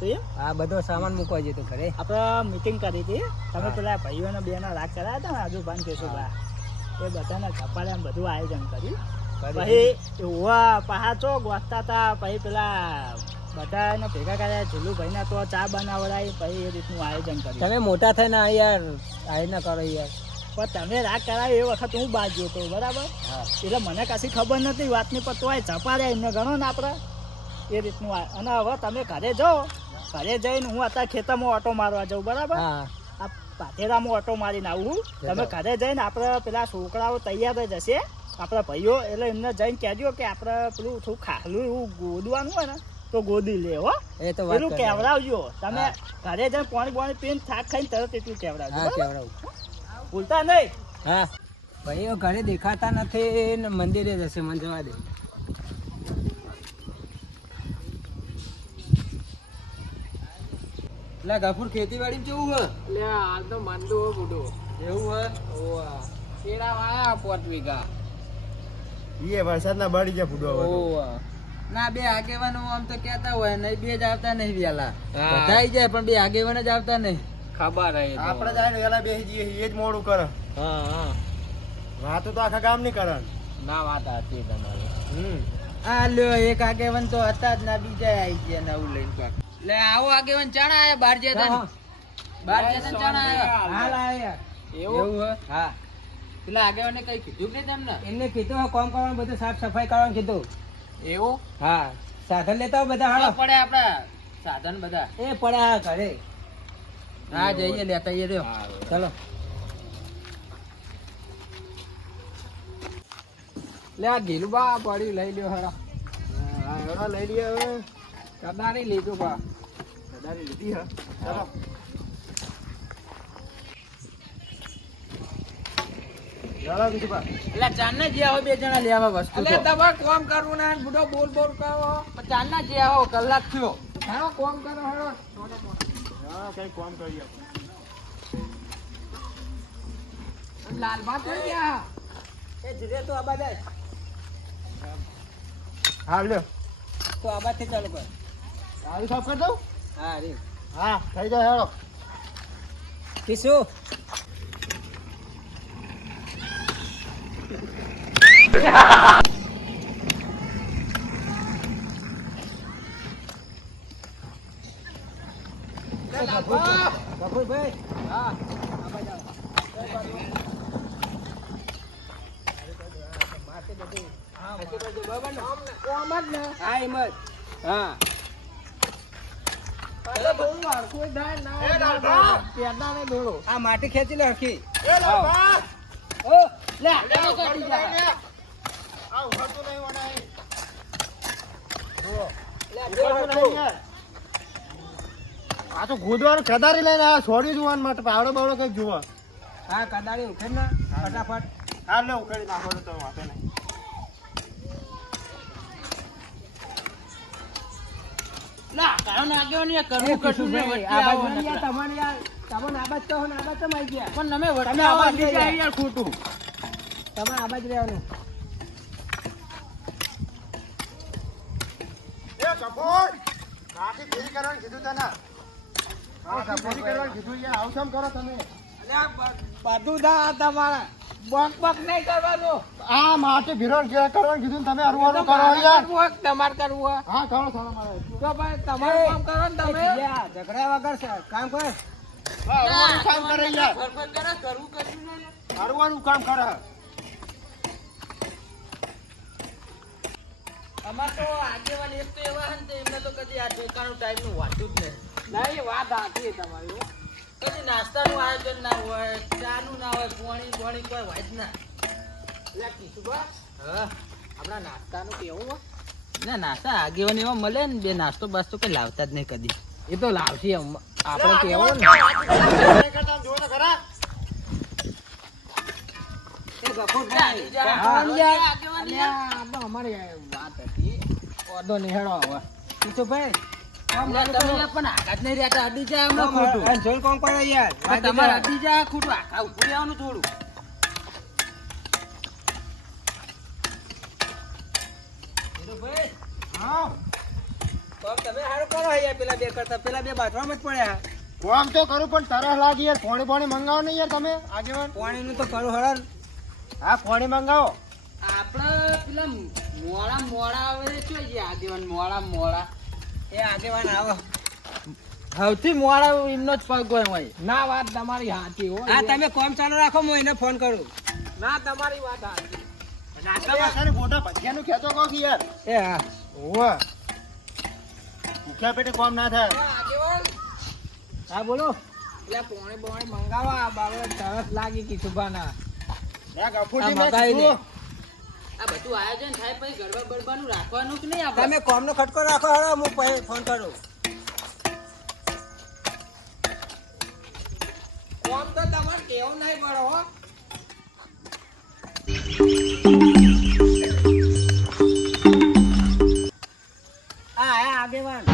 હતું એમ આ બધો સામાન મૂકવા જતો ઘરે. આપણે મિટિંગ કરી હતી. તમે. પેલા ભાઈઓના બેના રાગ કરાયા હતા ને આજુબાન કેશુભા? એ બધાને કપાળે એમ બધું આયોજન કર્યું. પછી ઉવા પહાચો ગોતતા હતા પછી પેલા બધા એને ભેગા કર્યા. ઝીલુભાઈ ના તો ચા બનાવડાવી પછી એ રીતનું આયોજન કર્યું. તમે મોટા થઈને આ યાર આ ના કરો યાર. પણ તમે રાગ કરાવી એ વખત હું બાજ જોતો બરાબર? એટલે મને કશી ખબર નથી વાતની પણ તોય ઝપાડ્યા એમને ગણો ને આપણે એ રીતનું અને હવે તમે ઘરે જાઓ ઘરે જઈને હું અત્યારે ખેતરમાં ઓટો મારવા જાઉં બરાબર? આ પાથેરામાં ઓટો મારીને આવું. તમે ઘરે જઈને આપણે પેલા છોકરાઓ તૈયાર જ હશે. આપણા ભાઈઓ એટલે એમને જઈને કહેજો કે આપણે પેલું થોડું ખાલું એવું ગોદવાનું હોય ને તો ગોદી લે હો. એ તો પેલું કેવડાવજો. તમે ઘરે જઈને પાણી પાણી પીને થાક ખાઈને તરત એટલું કેવડાવજો કેવડાવું. ભૂલતા નહીં. હા. ભાઈઓ ઘરે દેખાતા નથી ને મંદિરે જશે મને જવા દે. એટલે ગફુર ખેતીવાડી કેવું હે? લે હાલ તો માંડો હો બુડો એવું હોય ઓવા શેરા વાયા પોટ વીઘા. ઈએ વરસાદના બળી જા બુડો હવે ઓવા ના બે આગેવાનો આમ તો કહેતા હોય નહીં બે જ આવતા નહીં વેલા બધા જાય પણ બે આગેવાન જ આવતા નહીં. ખબર હે તો. આપણે જાય ને વેલા બેસી જઈએ એ જ મોડું કરે. હા હા. વાતો તો આખા ગામની કરે. ના વાત હતી તમારી. હમ. આ લ્યો એક આગેવાન તો હતા જ ના બીજા આવી ગયા નવું લઈને પાક લે આવો આગેવાન ચાણા આયા બાર જતા તન. બાર જતા તન ચાણા આયા. હાલ આયા એવું? એવું હે? હા. પેલા આગેવાને કઈ કીધું કે તમને? એમને કીધું હે કોમ કરવાનું બધું સાફ સફાઈ કરવાનું કીધું. એવું? હા. સાધન લેતા બધા હાલો. પડે આપડા સાધન બધા. એ પડે આ ઘરે. હા જઈએ લેતા જઈએ રહ્યો. ચલો. લે આ ગીલુબા પડી લઈ લ્યો હરા હા લઈ લ્યો હવે. કદારી લીધું બા. વધારે લીધી હ. ચલો. ચાલો બીજું ભાઈ એટલે ચાંદના જે આવો બે જણા લેવા વસ્તુ અલે તો. તમારે કોમ કરવું ના બુડો બોલ બોલ કરો. પણ ચાંદના જે આવો કલાક થયો. હારો કોમ કરો હારો હા કઈ કામ કરીએ લાલબા તો ગયા. એ ધીરે તો આબા જાય હા લ્યો. તો આબાથી ચાલુ કર આવી સાફ કરી દઉં હા રે હા થઈ જાય હેડો કિશુ ગફુરભાઈ હા આબા જાઓ કોમ જ ને હા એમ જ હા અરે બહુ વાર કોઈ થાય ના હોય. પેદા ને દોડો આ માટી ખેંચી લે હરખી. આ તો ગોદવાનું કદારી લઈને આ છોડી જોવાનું માટે પાવડો બાવડો કંઈક જોવા. હા કદાળી ઉખેડ ને ફટાફટ. હા લે ઉખેડી નાખો તો વાંધો નહીં. ના કાયો નાગ્યો કરવું કશું ને વચ્ચે આવો બાજુ યાર તમને યાર તમને આ બાજુ તો હો ને આ બાજુ કેમ ગયા. પણ તમે વચ્ચે આવો આવાજ જાય યાર. ખોટું. તમે આ રહેવાનું. એ કપૂર કાકી ફેરી કરવાનું કીધું તને? ફેરી કરવાનું કીધું યાર. આવું કેમ કરો તમે? બધું દા તમારે. બક બક નહીં કરવાનું. આ માટે ભીરણ કરવાનું કીધું તમે હરવાનું કરો યાર. કરવું હોય કરવું હા કરો થોડો મારે. તો ભાઈ તમારું કામ કરો ને તમે. ઝઘડા વગર છે, કામ કર. હરવાનું કામ કરે યાર. ફરફર કરે, કરવું કશું ને. હરવાનું કામ કરે. અમાર તો આગેવાન એક તો એવા હે ને એમને તો કદી આ ઠેકાણું ટાઈમનું વાંચ્યું જ નહીં. નહીં વાત સાચી તમારી. કદી નાસ્તાનું આયોજન ના હોય ચાનું ના હોય પોણી પાણી કોઈ હોય જ ના. લે કિશુભા, હા આપણા નાસ્તાનું કેવું હોય ના નાસ્તા આગેવાની એવા મળે ને બે નાસ્તો બાસ્તો કઈ લાવતા જ નહીં કદી. એ તો લાવશે આપણે કેવો ને? અમારી વાત હતી. ઓદો નિહાળો હવે. કિશોરભાઈ, પેલા બે કરતા. પેલા બે બાથરૂમ જ પડ્યા. કોમ તો કરું પણ તરસ લાગી યાર ફોણી ફોણી મંગાવો ને યાર તમે આગેવાન. પાણીનું તો કરું હરણ. હા ફોણી મંગાવો. આપડે પેલા મોડા મોડા આવે શું છે આગેવાન મોડા મોડા. એ આગેવાન આવો. સૌથી મોડા એમનો જ પગ હોય હોય ના વાત તમારી સાચી હો. હા તમે કોમ ચાલુ રાખો હું એને ફોન કરું. ના તમારી વાત સાચી નાસ્તામાં છે ને મોટા ભજીયાનું ખેંચો કહો કે યાર. એ હા. ઓવે ભૂખ્યા પેટે કોમ ના થાય. હા બોલો. એટલે પોણી બોણી મંગાવા આ બાબત તરસ લાગી લે ગફુરજી આ. આ બધું આયોજન થાય પછી ગરબા બરબાનું રાખવાનું કે નહીં આપણે? તમે કોમનો ખટકો રાખો હરો હું પછી ફોન કરું. કોમ તો તમારે કેવું નહીં પડો હો. હા હા આગેવાન.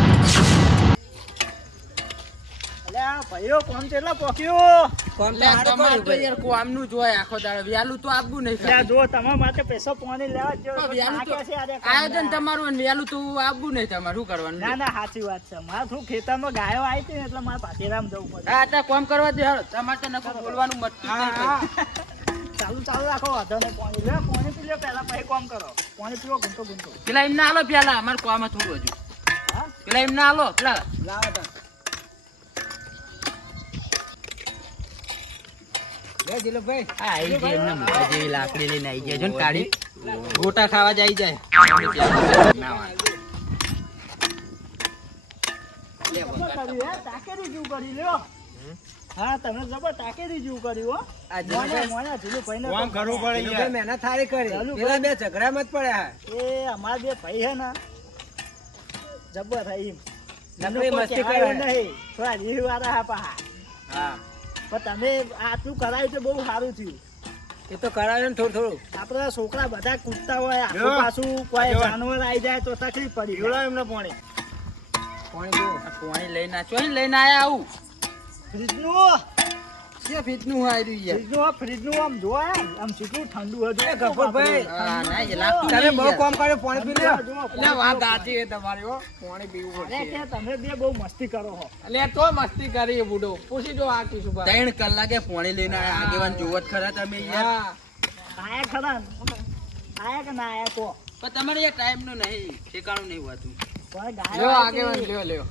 આ ભાઈઓ કોમ કેટલા પોક્યું. કોમ તો લે, હારું તમારે કર્યું તો યાર કોમનું જ હોય આખો દાડો. વહેલું તો આપવું નહીં એટલે જો તમારા માટે પૈસો પોણી લેવા જો વહેલું તો થાક્યા છે આજે કામના. આયોજન તમારું અને વહેલું તો આપવું નહીં તમારે. શું કરવાનું? ના ના સાચી વાત છે. મારે શું ખેતરમાં ગાયો આવી હતી ને એટલે મારે પાટીરામ જવું પડે. હા કોમ કરવા દે. હાલો તમારે તો નકો બોલવાનું મટતું નહીં ચાલુ ચાલુ રાખો વાંધો નહીં. પાણી લે પાણી પી લે પહેલા પછી કોમ કરો. પાણી પીવો ગુંતો ગુંતો પેલા એમને આલો પેલા. અમારે કોમ થોડું હજુ. હા? પેલા એમને આલો પેલા. લાવો લાકડી લઈને આવી ગયા છો ને કાઢી ગોટા ખાવા જ આવી જાય. હે તમે જબર જેવું કર્યું હો. મહેનત સારી કરી. પેલા બે ઝઘડામાં જ પડ્યા. એ અમારા બે ભાઈ હે ને જબર એમનું કોઈ મસ્તી કરે. નહીં. થોડા રીહ વાળા હા. પણ તમે આટલું કરાયું તો બહુ સારું થયું. એ તો કરાવ્યું ને થોડું થોડું. આપણા છોકરા બધા કૂદતા હોય આખું પાછું કોઈ જાનવર આવી જાય તો તકલીફ પડી જોડો એમને પોણી. પાણી પોણી લઈને આ ચોઈને લઈને આયા આવું. ફ્રીજનું છે ફીટનું હોય રહ્યું યાર. ફ્રીજનું ફ્રીજનું આમ જો આમ કેટલું ઠંડુ હતું એ ગફુરભાઈ, હા, ના, એ લાગતું તમે બહુ કામ કરે પાણી પી લે એટલે વાત સાચી છે તમારી હો. પાણી પીવું અરે પડશે કે તમે બે બહુ મસ્તી કરો હો. એટલે તો મસ્તી કરી બુડો. પૂછી જો આ કિશુભાઈ ત્રણ કલાકે પાણી લઈને આયા. આગેવાન જોવત ખરા તમે યાર. આયા ખરા આયા કે ના આયા તો? પણ તમારે એ ટાઈમનું નહીં ઠેકાણું નહીં હોતું. લ્યો આગેવાન લ્યો લ્યો.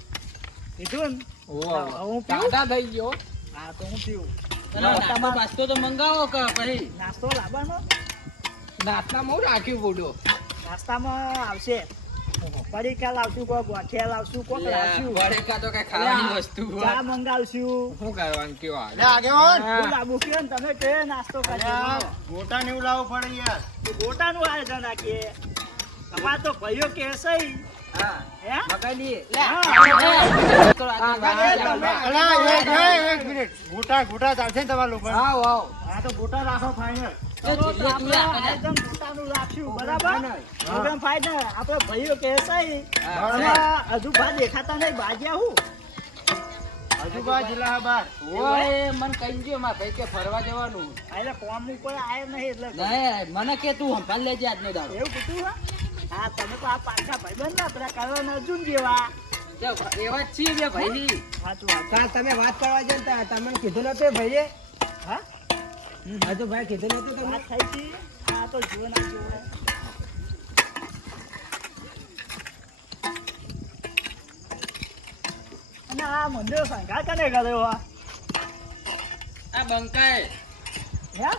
કીધું હું થઈ ગયો. હા તો હું પીવું. નાસ્તો તો મંગાવો કે પછી? નાસ્તો લાવવાનો? નાસ્તામાં હું રાખ્યું બુડો નાસ્તામાં આવશે. પડીકા લાવશું કોઈ ગોઠિયા લાવશું કોઈ લાવશું. વડેકા તો કઈ ખાવાની વસ્તુ ચા મંગાવશું. શું કરવાનું કયો લે આગેવાન શું લાવવું કયો ને તમે કે નાસ્તો કરી ગોટા ને એવું લાવવું પડે યાર. ગોટાનું આયોજન રાખીએ. તમારે તો ભાઈઓ કહેશે ગોટા ગોટા ને દેખાતા નહીં બાજ્યા હું હજુ બા જિલ્લા ઓય મન ગયો મારા ભાઈ કે ફરવા જવાનું એટલે કોમનું કોઈ આયો નહીં એટલે મને કે તું સંભાળ લેજે આજનો દાડો એવું કીધું હા. હા તમે તો આ પાછા ભાઈબંધ ના પેલા કરણ અર્જુન જેવા. એવા જ છીએ બે ભાઈ કાલ તમે વાત કરવા તમને કીધું નતું ભાઈએ? હા? હજુ ભાઈ કીધું નતું તમને? થઈ હતી. આ તો જીવન આ જીવન. આ મંદિર શંકા કને કર્યો આ? હે?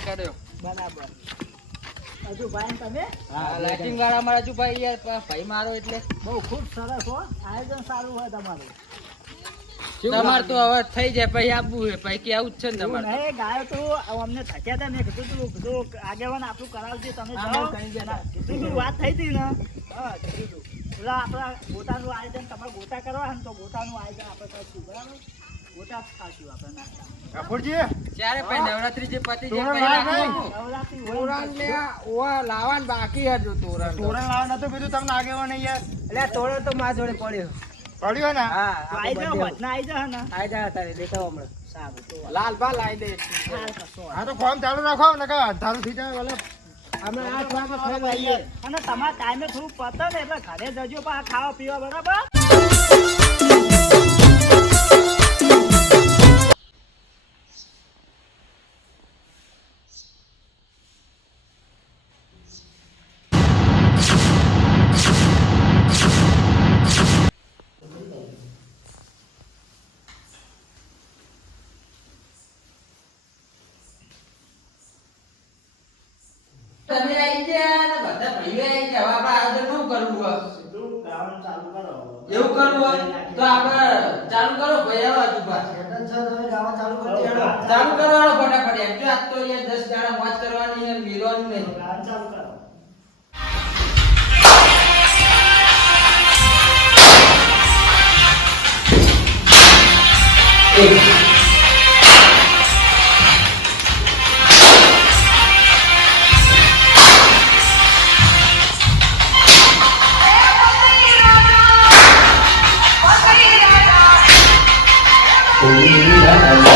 કર્યો. બરાબર. હજુ ભાઈ ને લાઇટિંગ વાળા મારા હજુ યાર ભાઈ મારો એટલે. બહુ ખૂબ સરસ હો. આયોજન સારું હોય તમારું. તમારે તો હવે થઈ જાય પછી આપવું છે પછી કે આવું જ છે ને તમારે નહીં ગાયો તો અમને થક્યા હતા મેં કીધું તું કીધું આગેવાન આપણું કરાવજે તમે જાઓ. કીધું તું વાત થઈ હતી ને. હા કીધું તું. પેલા આપણા ગોટાનું આયોજન તમારે ગોટા કરવા ને તો ગોતાનું આયોજન આપણે કરશું બરાબર? ગોટા ખાશું આપણે નાસ્તા. ગફુરજી ત્યારે પછી નવરાત્રી જે પતી તોરણ નહીં. નવરાત્રી તોરણ લે ઓવા લાવવાનું બાકી હતું તોરણ. તોરણ લાવવા નતું કીધું તમને આગેવાન યાર. એટલે તોડો તો મારા જોડે પડ્યો. પડ્યો ને? હા આઈ જાઓ birthday આઈ જાઓ ને. આઈ જા તારે હમણાં. સારું લાલ લાલભા લાવી દે. હા તો ફોર્મ ચાલુ રાખો ને કે અંધારું થઈ જાય એટલે અમે ખાઈ આવીએ અને તમારા ટાઈમે થોડું પતે ને એટલે ઘરે જજો પણ ખાવા પીવા બરાબર. સીધું કામ ચાલુ કરો એવું કરવું હોય તો આપણે ચાલુ કરો ભાઈ આવો આજુબા ચાલુ કરવાનો ફટાફટ એમ જો આજ તો અહીંયા દસ દાડા મોજ કરવાની ને મિલવાનું નહીં. કામ ચાલુ કરો. ಶ್ರೀರಾಮ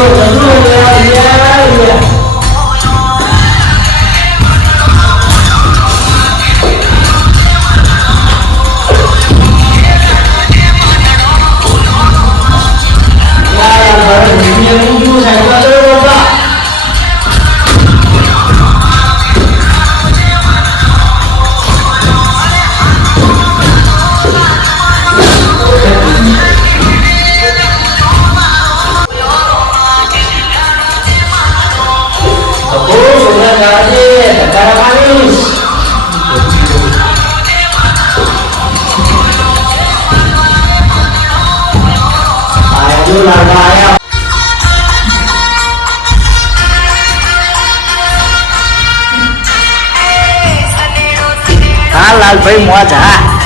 Lord. હા લાલભાઈ મોજ હા.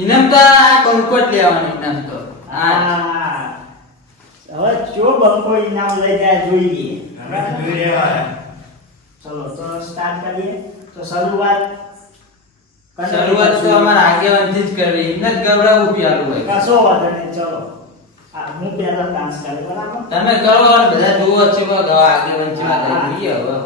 ઇનામ તો આ બંકો જ લેવાનું ઇનામ તો. હા હવે જો બંકો ઇનામ લઈ જાય જોઈએ ચલો તો સ્ટાર્ટ કરીએ. તો શરૂઆત શરૂઆત તો અમારા આગેવાનથી જ કરવી. એમને જ ગવડાવવું પ્યારું હોય. કશો વાંધો નહીં ચલો. આ હું પહેલા ડાન્સ કરે બરાબર? તમે કરો બધા જુઓ જ છે હવે આગેવાન છે આ જોઈએ હવે.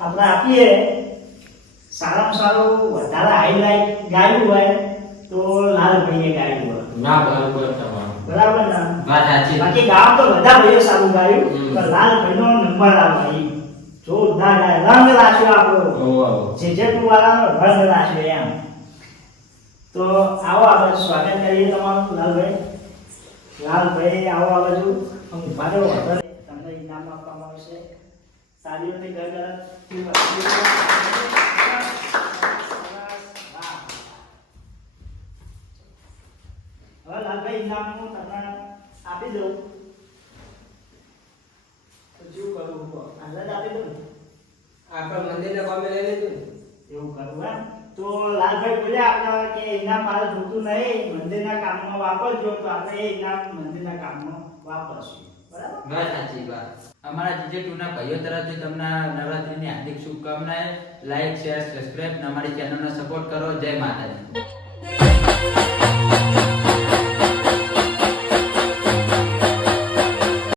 આપણે આપીએ. સારામાં સારું વધારે હાઈલાઈટ ગાયું હોય તો લાલભાઈએ ગાયું હોય. ના બરાબર તમારું. બરાબર ને? વાત સાચી બાકી ગામ તો બધા ભાઈઓ સારું ગાયું. પણ લાલભાઈનો નંબર આવે જોરદાર રંગ રાખ્યો આપણો. જે જે વાળાનો રંગ રાખ્યો એમ. તો આવો આપણે સ્વાગત કરીએ તમારું લાલભાઈ. લાલભાઈ આવો આ બાજુ હું ઊભા રહો. તમને ઇનામ આપવામાં આવશે. તાળીઓથી હવે લાલભાઈ ઇનામ હું તમને આપી દઉં. તો જેવું કરવું કહો. હાલ આપી દઉં. ને? આપણે મંદિરના કામે લઈ લીધું? ને એવું કરવું તો લાલભાઈ બોલ્યા આપણે કે ઇનામ મારે જોતું નહીં મંદિરના કામમાં વાપરજો તો આપણે એ ઇનામ મંદિરના કામમાં વાપરશું. બરાબર? વાત સાચી વાત. અમારા જીજે ટુના ભાઈઓ તરફથી તમને નવરાત્રીની હાર્દિક શુભકામનાએ લાઈક શેર સબસ્ક્રાઇબ અમારી ચેનલનો સપોર્ટ કરો. જય માતાજી.